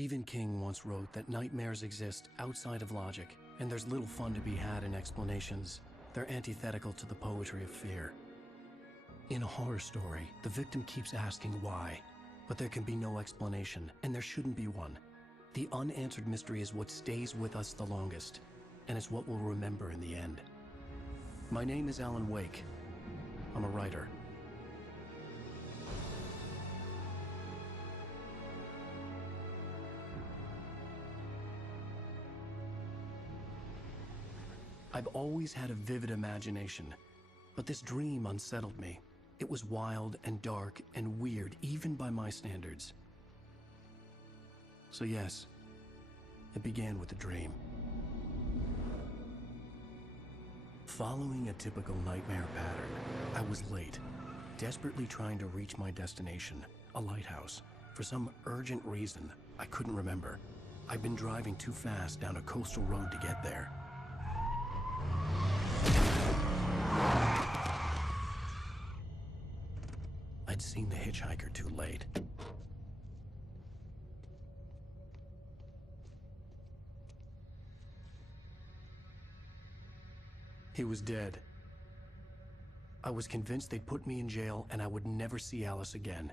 Stephen King once wrote that nightmares exist outside of logic, and there's little fun to be had in explanations. They're antithetical to the poetry of fear. In a horror story, the victim keeps asking why, but there can be no explanation, and there shouldn't be one. The unanswered mystery is what stays with us the longest, and it's what we'll remember in the end. My name is Alan Wake. I'm a writer. I've always had a vivid imagination, but this dream unsettled me. It was wild and dark and weird, even by my standards. So yes, it began with a dream. Following a typical nightmare pattern, I was late, desperately trying to reach my destination, a lighthouse. For some urgent reason, I couldn't remember. I'd been driving too fast down a coastal road to get there. I'd seen the hitchhiker too late. He was dead. I was convinced they'd put me in jail and I would never see Alice again.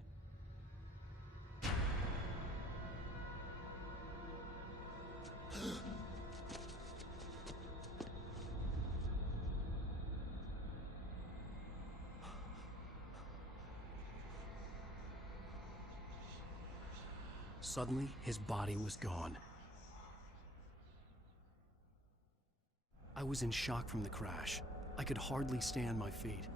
Suddenly, his body was gone. I was in shock from the crash. I could hardly stay on my feet.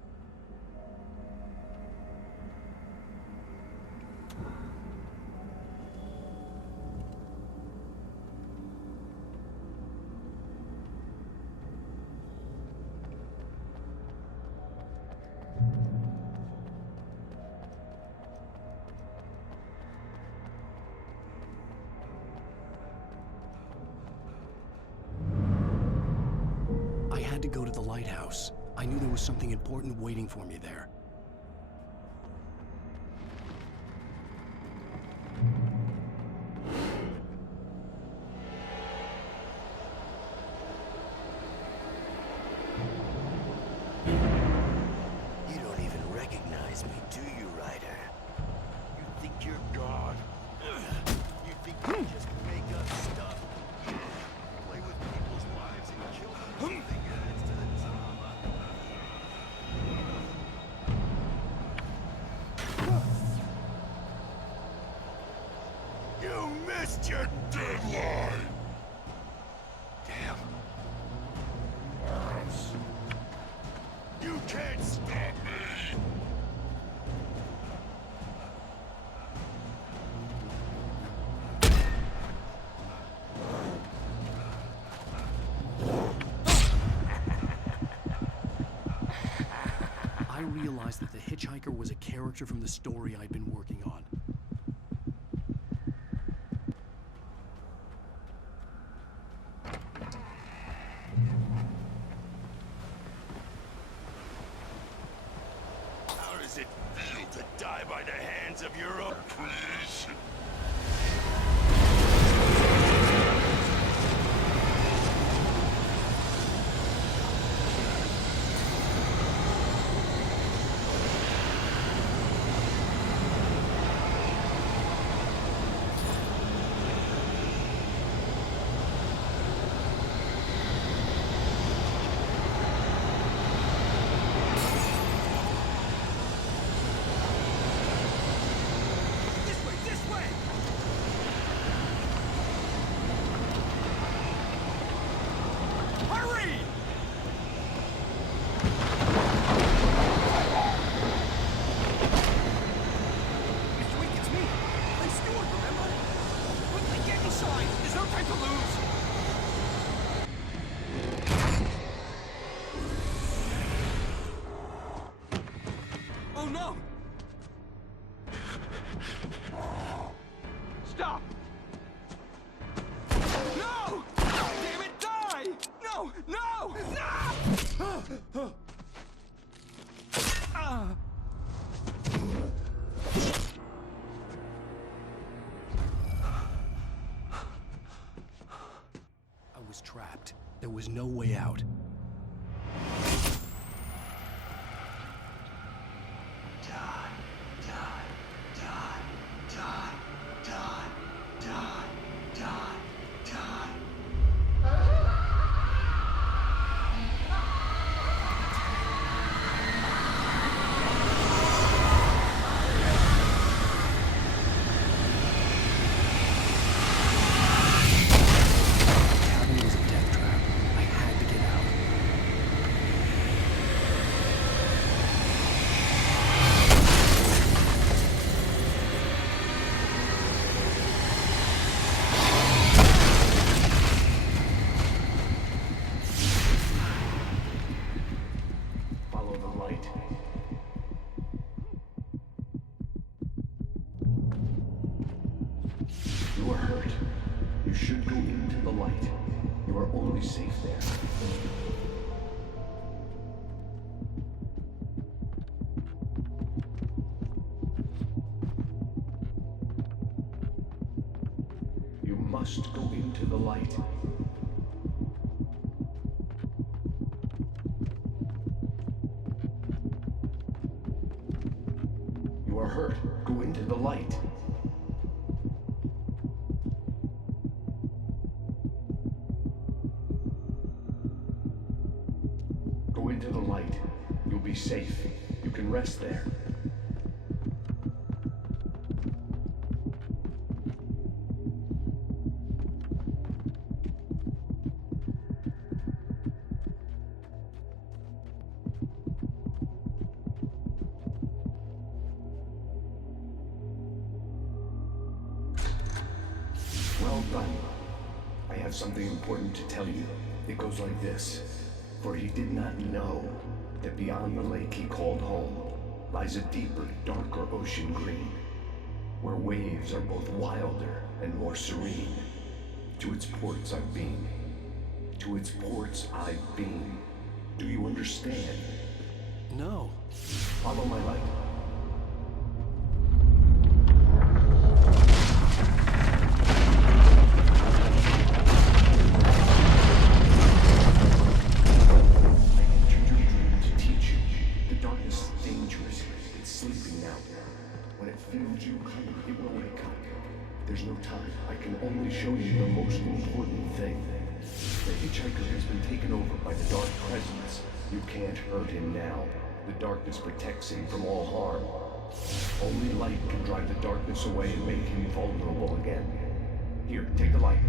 I had to go to the lighthouse. I knew there was something important waiting for me there. You don't even recognize me, do you, Ryder? You think you're God? You think you just make up stuff? Play with people's lives and kill them? You think it adds to the drama? You missed your deadline! Damn. You can't stop me! I realized that the hitchhiker was a character from the story I'd been working on. How does it feel to die by the hands of your own creation? This way! Hurry! Mr. Wake, it's me. I'm Stewart, remember? Quickly, get inside. There's no time to lose. Oh no! Stop! No! Damn it, die! No! No! No! was trapped. There was no way out. You are hurt. You should go into the light. You are only safe there. You must go into the light. You are hurt. Go into the light. Go into the light. You'll be safe. You can rest there. Well done. I have something important to tell you. It goes like this. For he did not know that beyond the lake he called home lies a deeper, darker ocean green, where waves are both wilder and more serene. To its ports I've been. To its ports I've been. Do you understand? No. Follow my light. There's no time. I can only show you the most important thing. The hitchhiker has been taken over by the dark presence. You can't hurt him now. The darkness protects him from all harm. Only light can drive the darkness away and make him vulnerable again. Here, take the light.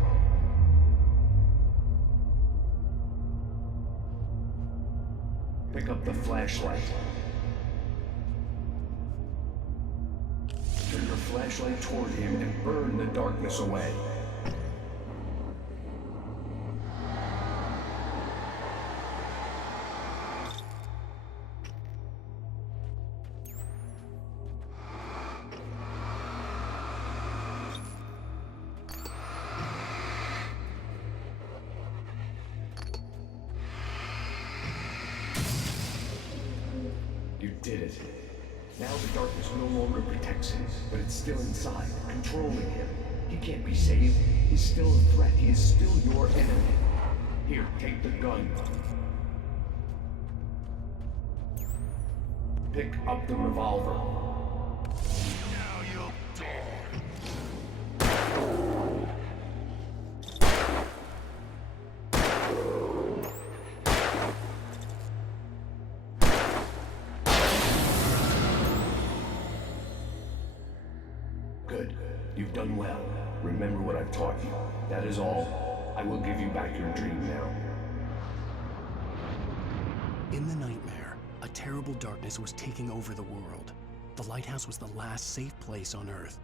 Pick up the flashlight. Turn your flashlight toward him and burn the darkness away. You did it. Now the darkness no longer protects him, but it's still inside, controlling him. He can't be saved. He's still a threat. He is still your enemy. Here, take the gun. Pick up the revolver. Now you'll die. Good. You've done well. Remember what I've taught you. That is all. I will give you back your dream now. In the nightmare, a terrible darkness was taking over the world. The lighthouse was the last safe place on Earth.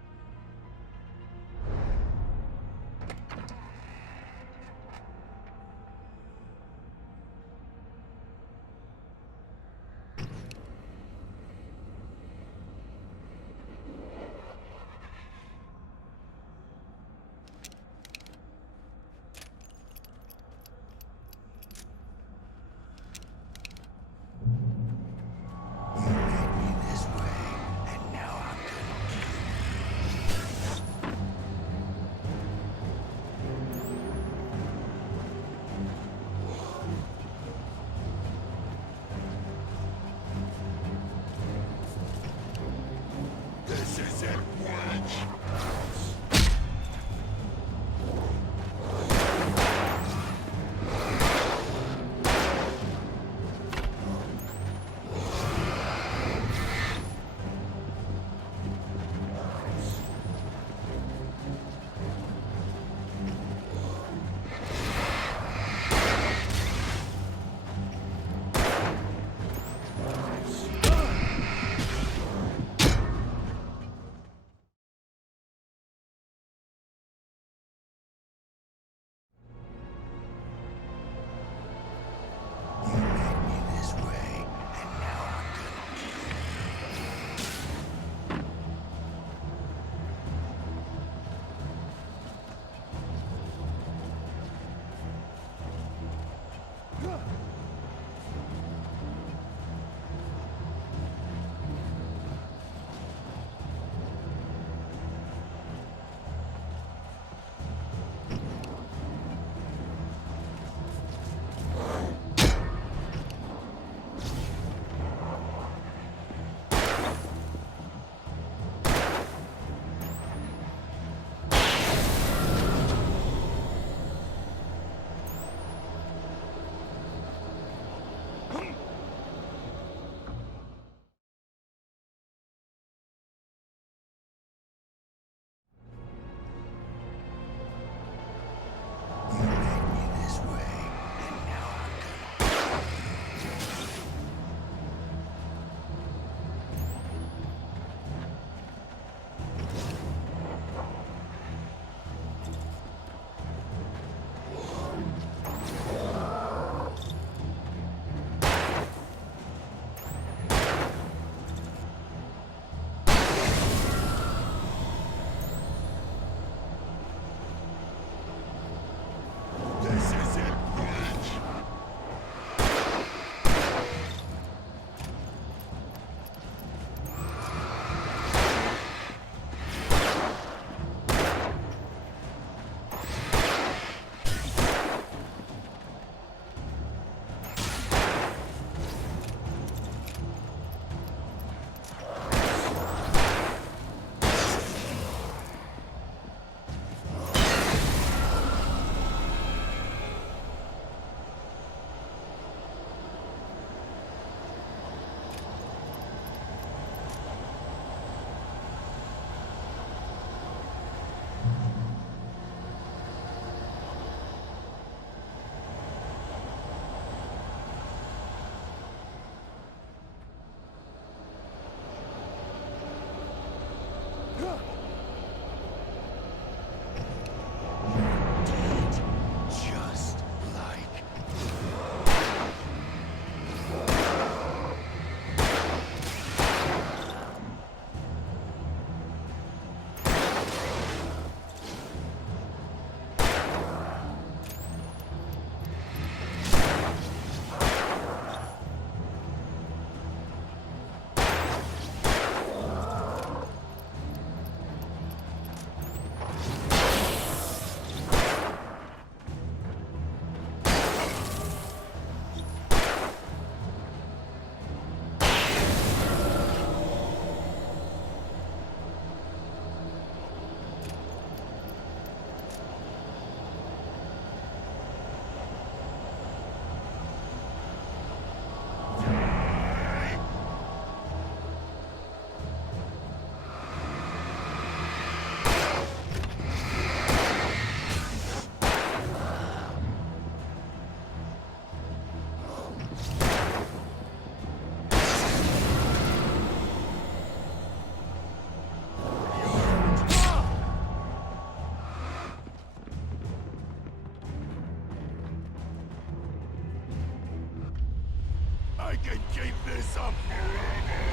can keep this up forever!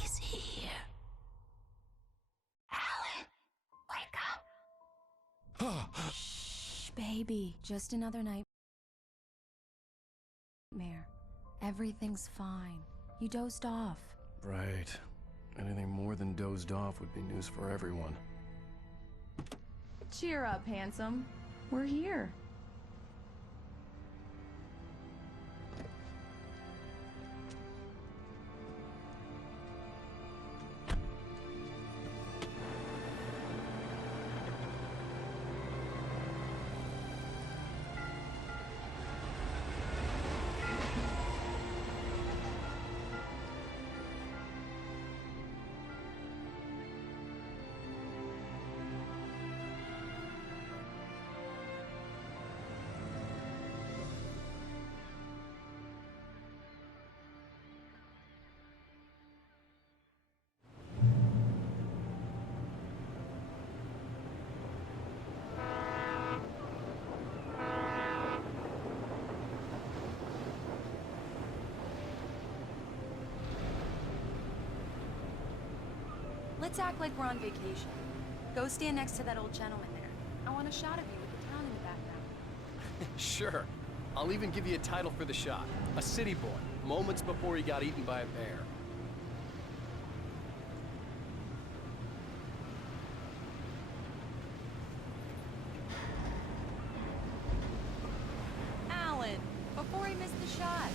He's here. Alan, wake up. Shh, baby. Just another nightmare. Everything's fine. You dozed off. Right. Anything more than dozed off would be news for everyone. Cheer up, handsome. We're here. Let's act like we're on vacation. Go stand next to that old gentleman there. I want a shot of you with the town in the background. Sure. I'll even give you a title for the shot. A city boy, moments before he got eaten by a bear. Alan, before he missed the shot.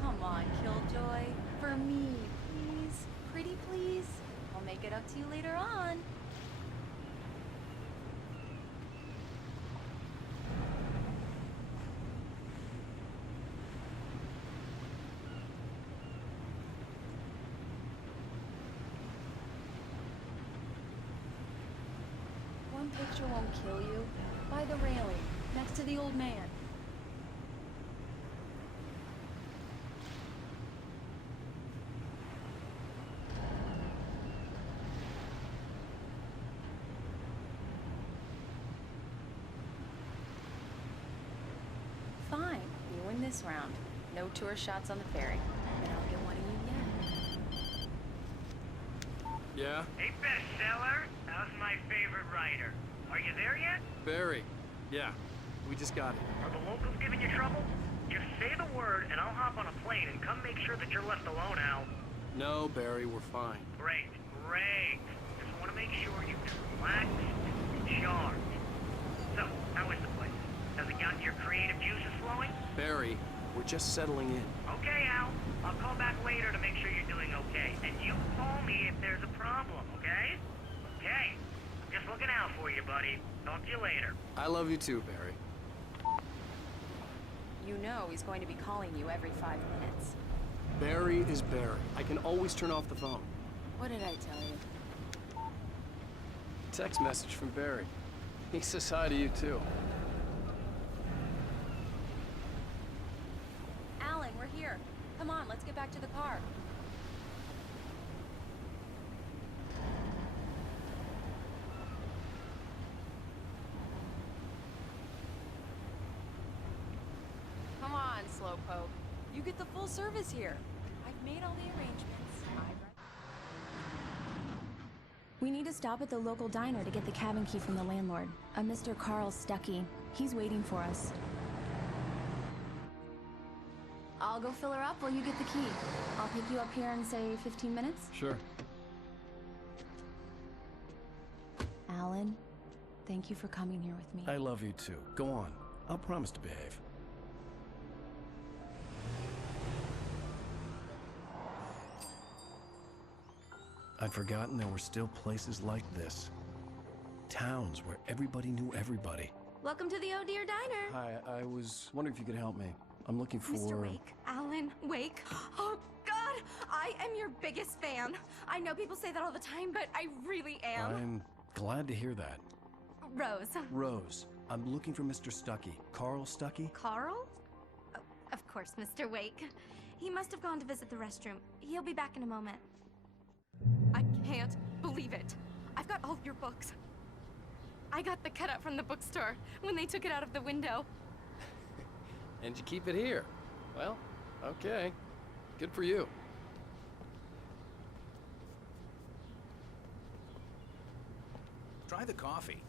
Come on, Killjoy. For me, please. Pretty please. I'll make it up to you later on. One picture won't kill you. By the railing, next to the old man. Fine, you win this round. No tour shots on the ferry. And I'll get one of you yet. Yeah? Hey, bestseller. How's my favorite writer? Are you there yet? Barry. Yeah. We just got it. Are the locals giving you trouble? Just say the word and I'll hop on a plane and come make sure that you're left alone, Al. No, Barry, we're fine. Great, great. Just want to make sure you're relaxed and charged. So, how is the place? Has it gotten your creative juices flowing? Barry, we're just settling in. Okay, Al. I'll call back later to make sure you're doing okay. And you call me if there's a problem, okay? Okay. I'm just looking out for you, buddy. Talk to you later. I love you too, Barry. You know he's going to be calling you every 5 minutes. Barry is Barry. I can always turn off the phone. What did I tell you? Text message from Barry. He says hi to you too. Alan, we're here. Come on, let's get back to the car. Come on, Slowpoke. You get the full service here. I've made all the arrangements. We need to stop at the local diner to get the cabin key from the landlord, a Mr. Carl Stuckey. He's waiting for us. I'll go fill her up while you get the key. I'll pick you up here in, say, 15 minutes? Sure. Alan, thank you for coming here with me. I love you too. Go on. I'll promise to behave. I'd forgotten there were still places like this. Towns where everybody knew everybody. Welcome to the Oh Dear Diner. Hi, I was wondering if you could help me. I'm looking for... Mr. Wake. Alan Wake. Oh, God! I am your biggest fan. I know people say that all the time, but I really am. I'm glad to hear that. Rose. Rose, I'm looking for Mr. Stuckey. Carl Stuckey? Carl? Oh, of course, Mr. Wake. He must have gone to visit the restroom. He'll be back in a moment. I can't believe it. I've got all your books. I got the cutout from the bookstore when they took it out of the window. And you keep it here. Well, okay. Good for you. Try the coffee.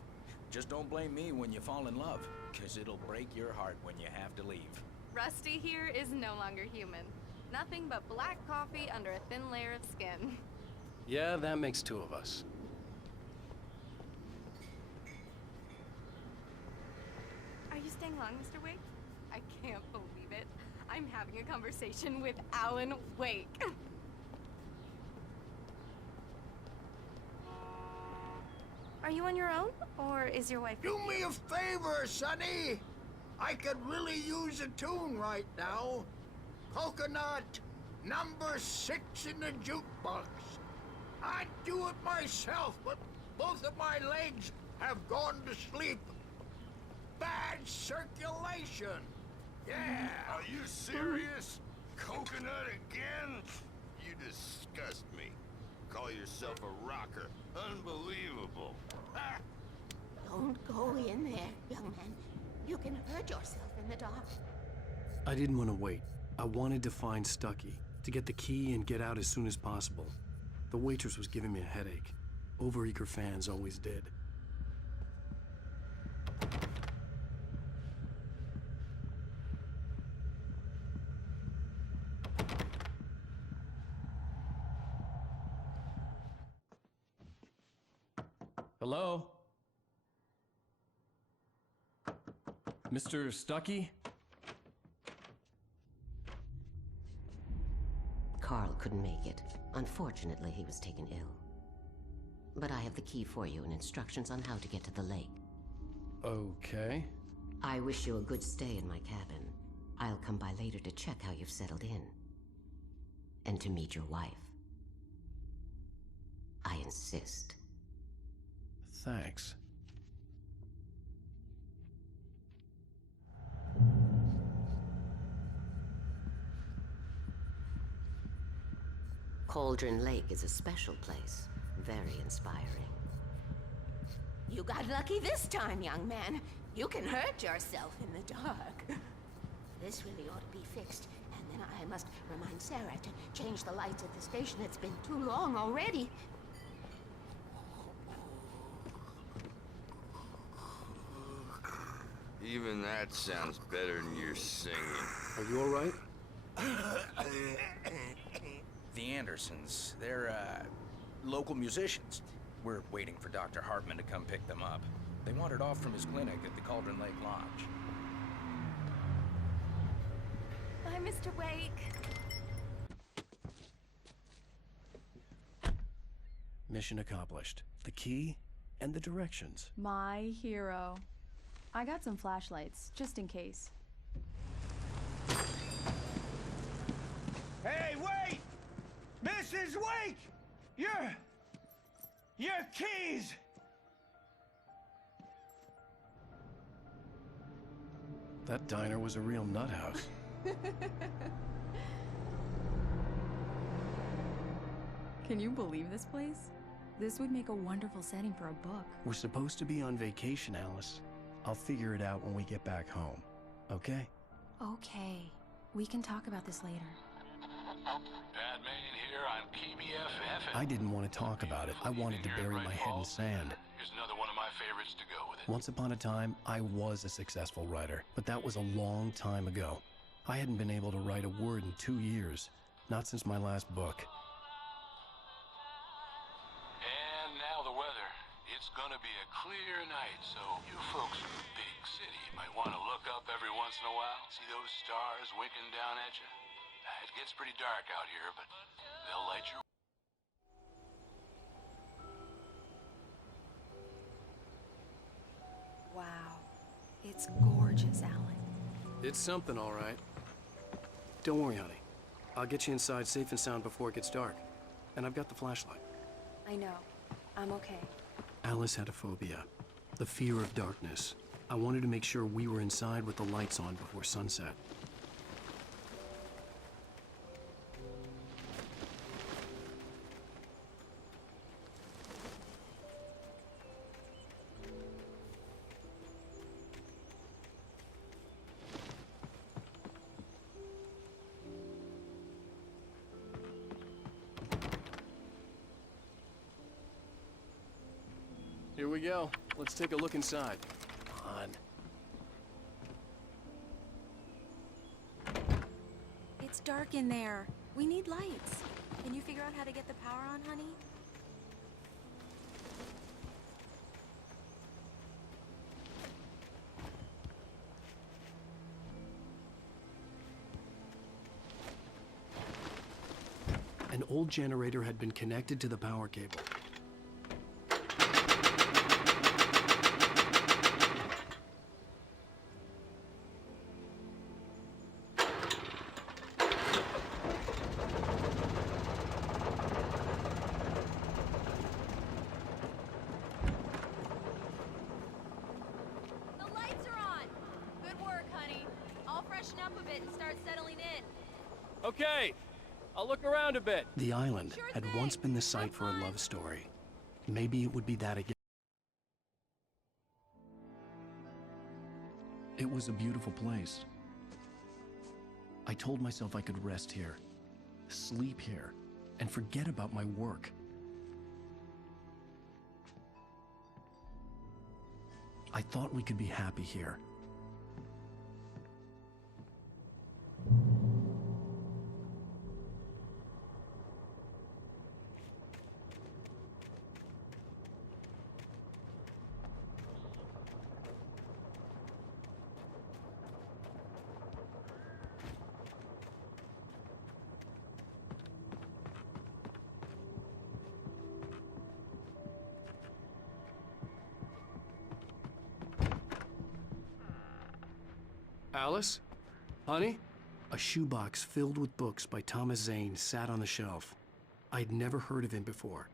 Just don't blame me when you fall in love, 'cause it'll break your heart when you have to leave. Rusty here is no longer human. Nothing but black coffee under a thin layer of skin. Yeah, that makes two of us. Are you staying long, Mr. Wake? I can't believe it. I'm having a conversation with Alan Wake. Are you on your own, or is your wife... Do me a favor, Sonny. I could really use a tune right now. Coconut, number 6 in the jukebox. I'd do it myself, but both of my legs have gone to sleep. Bad circulation. Yeah. Are you serious? Coconut again? You disgust me. Call yourself a rocker. Unbelievable. Ha! Don't go in there, young man. You can hurt yourself in the dark. I didn't want to wait. I wanted to find Stuckey, to get the key and get out as soon as possible. The waitress was giving me a headache. Overeager fans always did. Hello? Mr. Stuckey? Carl couldn't make it. Unfortunately, he was taken ill. But I have the key for you and instructions on how to get to the lake. Okay. I wish you a good stay in my cabin. I'll come by later to check how you've settled in. And to meet your wife. I insist. Thanks. Cauldron Lake is a special place. Very inspiring. You got lucky this time, young man. You can hurt yourself in the dark. This really ought to be fixed. And then I must remind Sarah to change the lights at the station. It's been too long already. Even that sounds better than your singing. Are you all right? The Andersons, they're, local musicians. We're waiting for Dr. Hartman to come pick them up. They wandered off from his clinic at the Cauldron Lake Lodge. Bye, Mr. Wake. Mission accomplished. The key? and the directions. My hero. I got some flashlights, just in case. Hey, wait! Mrs. Wake! Your keys! That diner was a real nut house. Can you believe this place? This would make a wonderful setting for a book. We're supposed to be on vacation, Alice. I'll figure it out when we get back home, okay? Okay. We can talk about this later. Batman here on PBFF. I didn't want to talk about it. I wanted to bury my head in sand. Here's another one of my favorites to go with it. Once upon a time, I was a successful writer, but that was a long time ago. I hadn't been able to write a word in 2 years, not since my last book. And now the weather. It's gonna be a clear night, so you folks in the big city might want to look up every once in a while. See those stars winking down at you? It gets pretty dark out here, but they'll light your... Wow. It's gorgeous, Alan. It's something, all right. Don't worry, honey. I'll get you inside safe and sound before it gets dark. And I've got the flashlight. I know. I'm okay. Alice had a phobia, the fear of darkness. I wanted to make sure we were inside with the lights on before sunset. Here we go. Let's take a look inside. Come on. It's dark in there. We need lights. Can you figure out how to get the power on, honey? An old generator had been connected to the power cable. The lights are on! Good work, honey. I'll freshen up a bit and start settling in. Okay. I'll look around a bit. The island Sure had thing. once been the site Have for a fun. love story. Maybe it would be that again. It was a beautiful place. I told myself I could rest here, sleep here, and forget about my work. I thought we could be happy here. Alice? Honey? A shoebox filled with books by Thomas Zane sat on the shelf. I'd never heard of him before.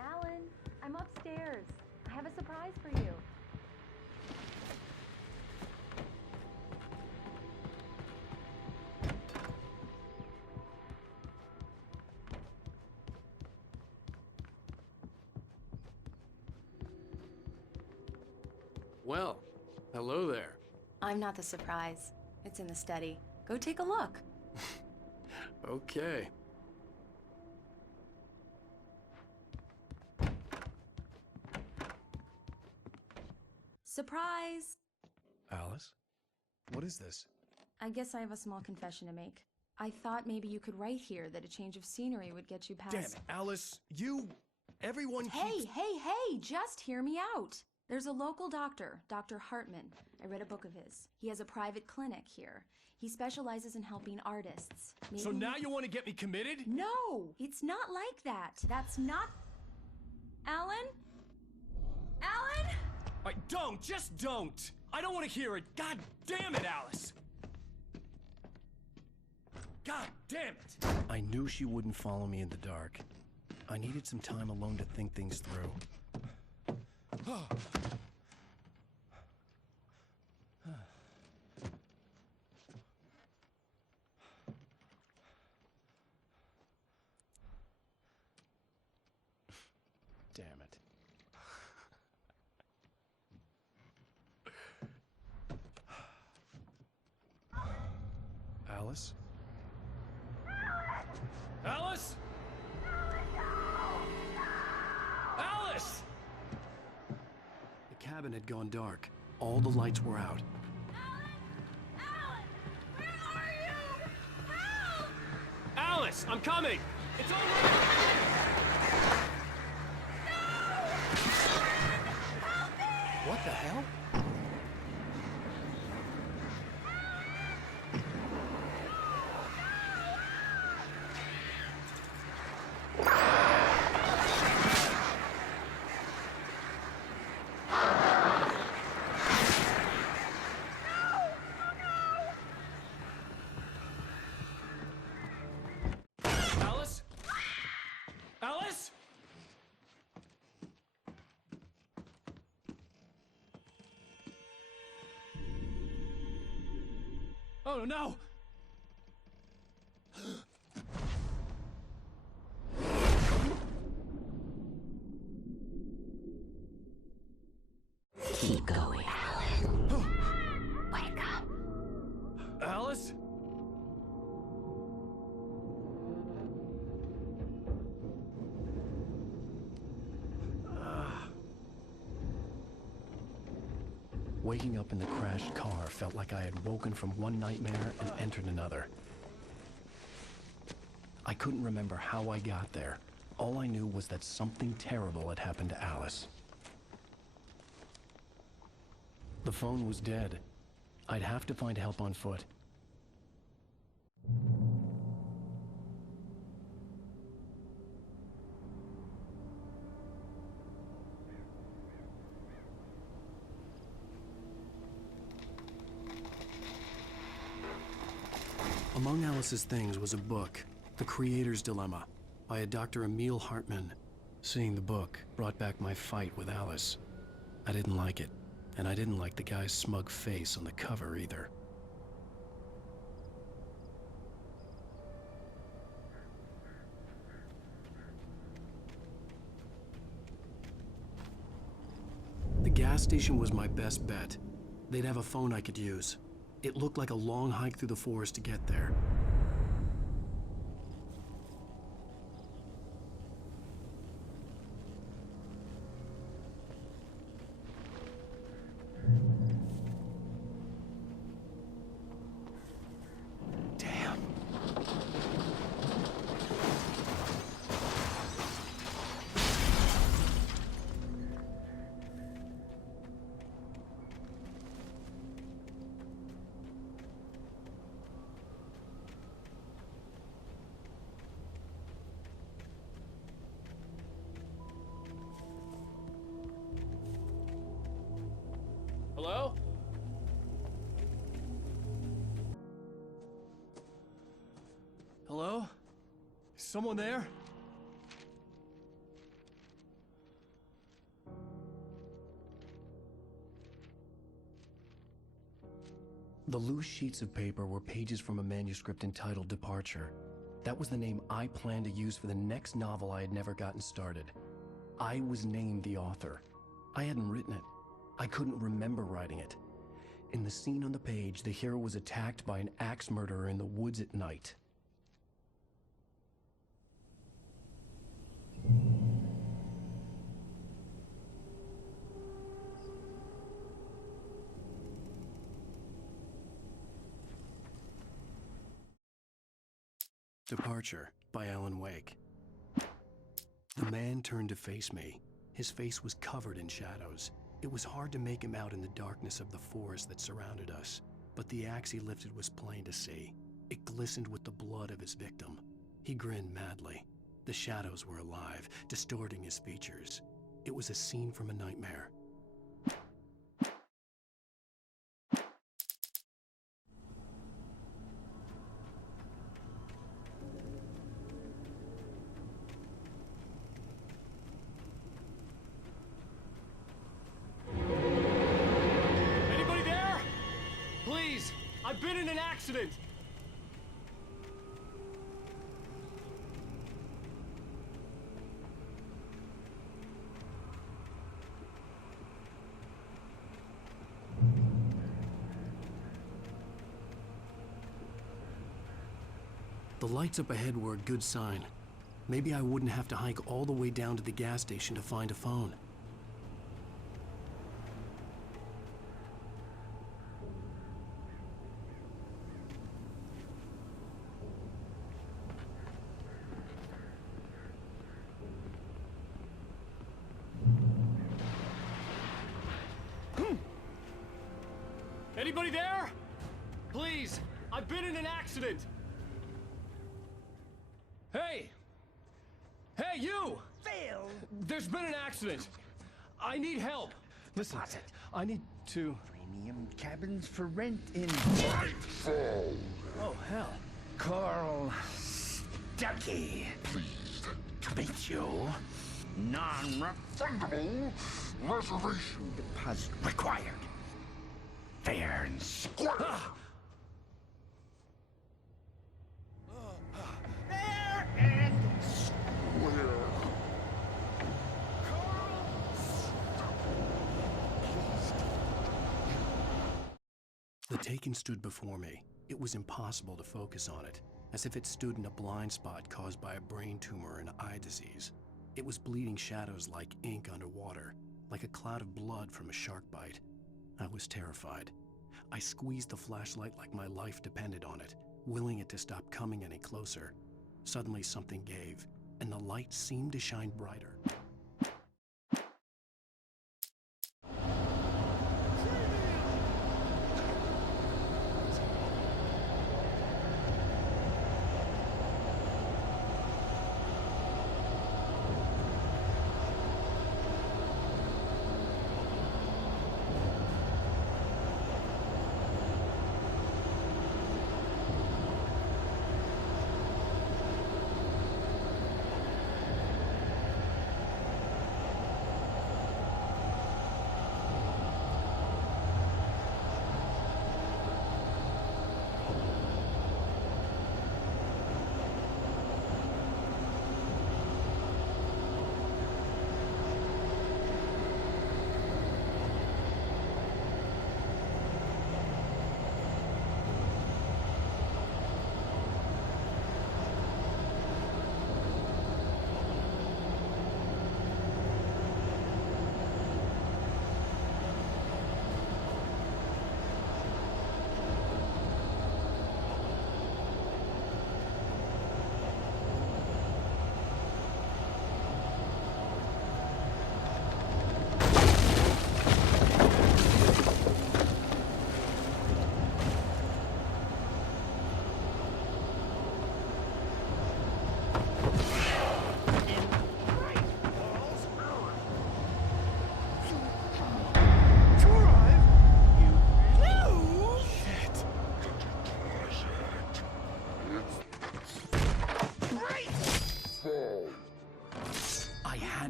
Alan, I'm upstairs. I have a surprise for you. Well, hello there. I'm not the surprise. It's in the study. Go take a look. Okay. Surprise! Alice? What is this? I guess I have a small confession to make. I thought maybe you could write here that a change of scenery would get you past... Damn it, Alice, everyone keeps... Hey, just hear me out. There's a local doctor, Dr. Hartman. I read a book of his. He has a private clinic here. He specializes in helping artists. So now you want to get me committed? No, it's not like that. That's not... Alan? Alan? Just don't! I don't want to hear it! God damn it, Alice! God damn it! I knew she wouldn't follow me in the dark. I needed some time alone to think things through. Damn it. Alice? Alice? Alice! The cabin had gone dark. All the lights were out. Alice, I'm coming! It's over! What the hell? Alice? Alice? Oh no! Keep going, Alan. Wake up. Alice? Waking up in the crashed car felt like I had woken from one nightmare and entered another. I couldn't remember how I got there. All I knew was that something terrible had happened to Alice. The phone was dead. I'd have to find help on foot. Among Alice's things was a book, The Creator's Dilemma, by a Dr. Emil Hartman. Seeing the book brought back my fight with Alice. I didn't like it, and I didn't like the guy's smug face on the cover either. The gas station was my best bet. They'd have a phone I could use. It looked like a long hike through the forest to get there. Damn. Hello? Hello? Is someone there? The loose sheets of paper were pages from a manuscript entitled Departure. That was the name I planned to use for the next novel I had never gotten started. I was named the author. I hadn't written it. I couldn't remember writing it. In the scene on the page, the hero was attacked by an axe murderer in the woods at night. Departure by Alan Wake. The man turned to face me. His face was covered in shadows. It was hard to make him out in the darkness of the forest that surrounded us, but the axe he lifted was plain to see. It glistened with the blood of his victim. He grinned madly. The shadows were alive, distorting his features. It was a scene from a nightmare. Anybody there? Please, I've been in an accident. The lights up ahead were a good sign. Maybe I wouldn't have to hike all the way down to the gas station to find a phone. Anybody there? Please, I've been in an accident. Hey! Hey, you! Phil! There's been an accident. I need help. Listen, I need to... Premium cabins for rent in Nightfall. Oh, hell. Carl Stuckey. Pleased to meet you. Non-refundable reservation deposit required. Fair and square. Fair and square. The Taken stood before me. It was impossible to focus on it, as if it stood in a blind spot caused by a brain tumor and eye disease. It was bleeding shadows like ink underwater, like a cloud of blood from a shark bite. I was terrified. I squeezed the flashlight like my life depended on it, willing it to stop coming any closer. Suddenly something gave, and the light seemed to shine brighter.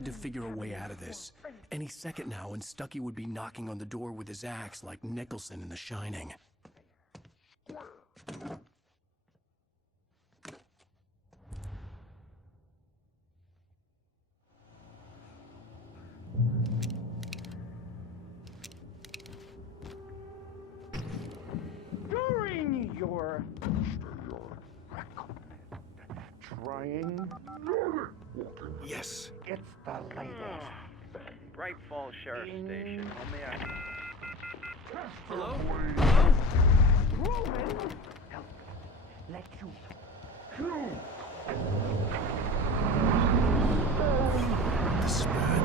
To figure a way out of this. Any second now, and Stuckey would be knocking on the door with his axe like Nicholson in The Shining. During your trying. Yes. It's the latest. Bright Falls Sheriff Station. How may I... Hello? Roman, help. Let you The spat.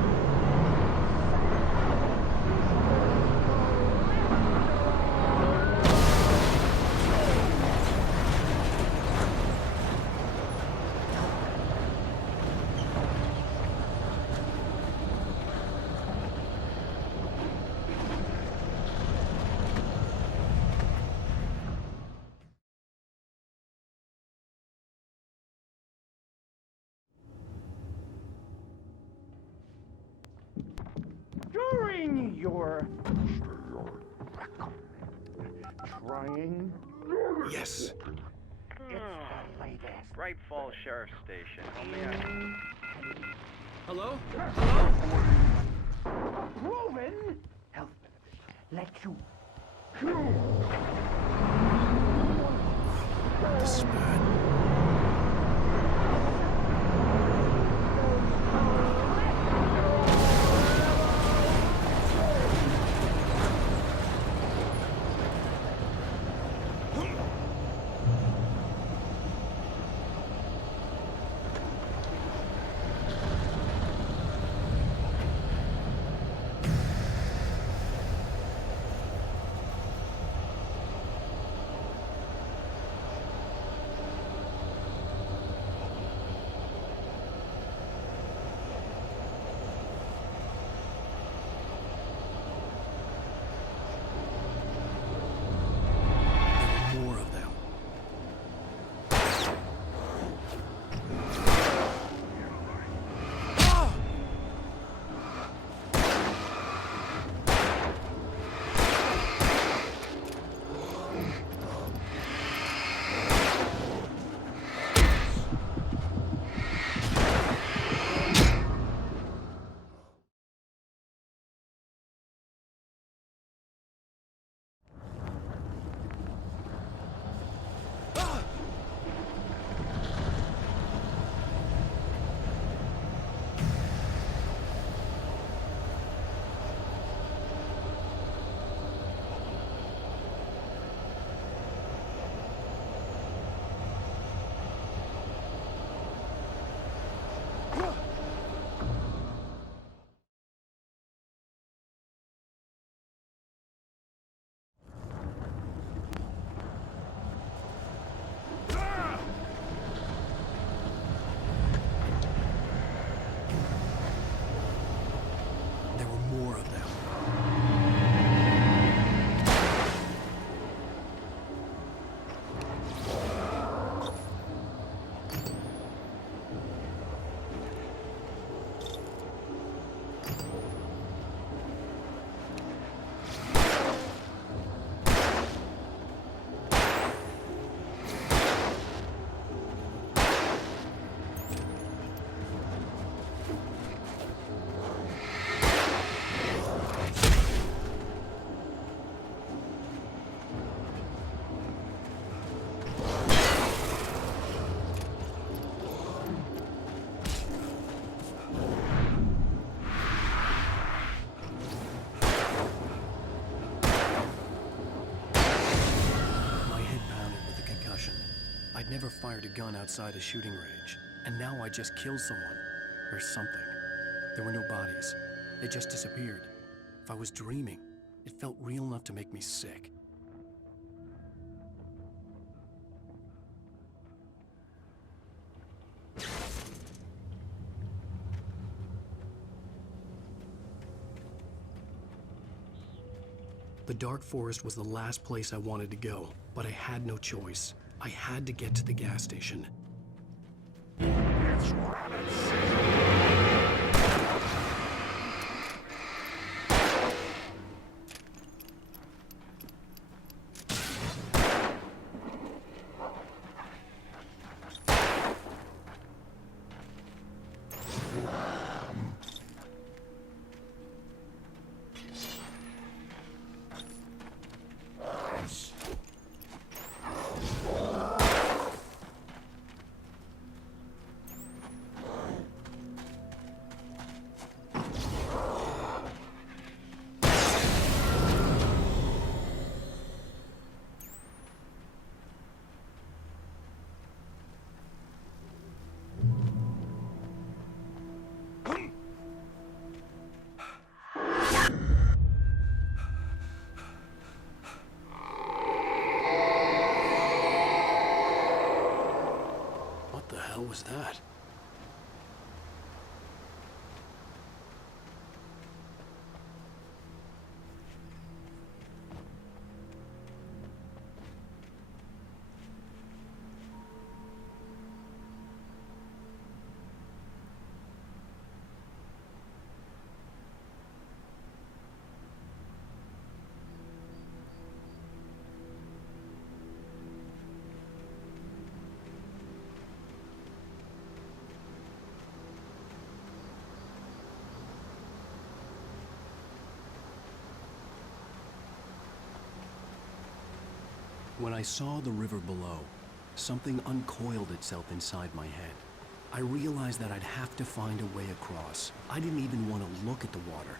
During your trying. Yes. It's the latest. Bright Falls Sheriff Station. How may I... Hello? Proven health benefits let you The spat. More of them. There were more of them. My head pounded with the concussion. I'd never fired a gun outside a shooting range, and now I just killed someone. Or something. There were no bodies. They just disappeared. If I was dreaming, it felt real enough to make me sick. The dark forest was the last place I wanted to go, but I had no choice. I had to get to the gas station. was that? When I saw the river below, something uncoiled itself inside my head. I realized that I'd have to find a way across. I didn't even want to look at the water.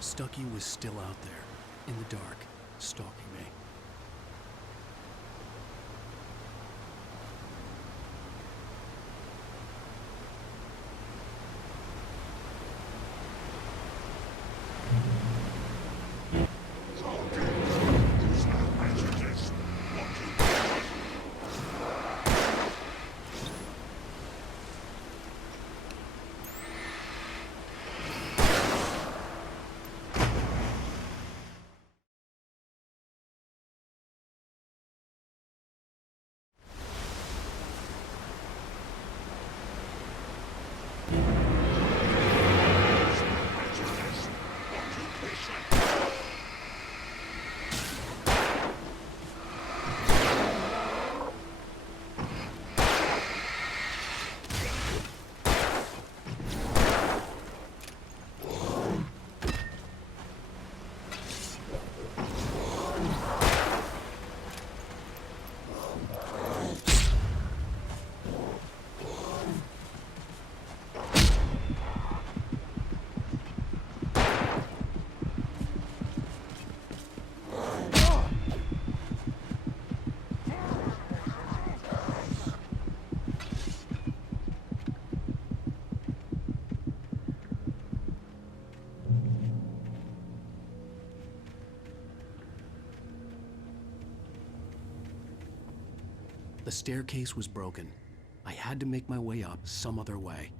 Stucky was still out there, in the dark, stalking me. The staircase was broken. I had to make my way up some other way.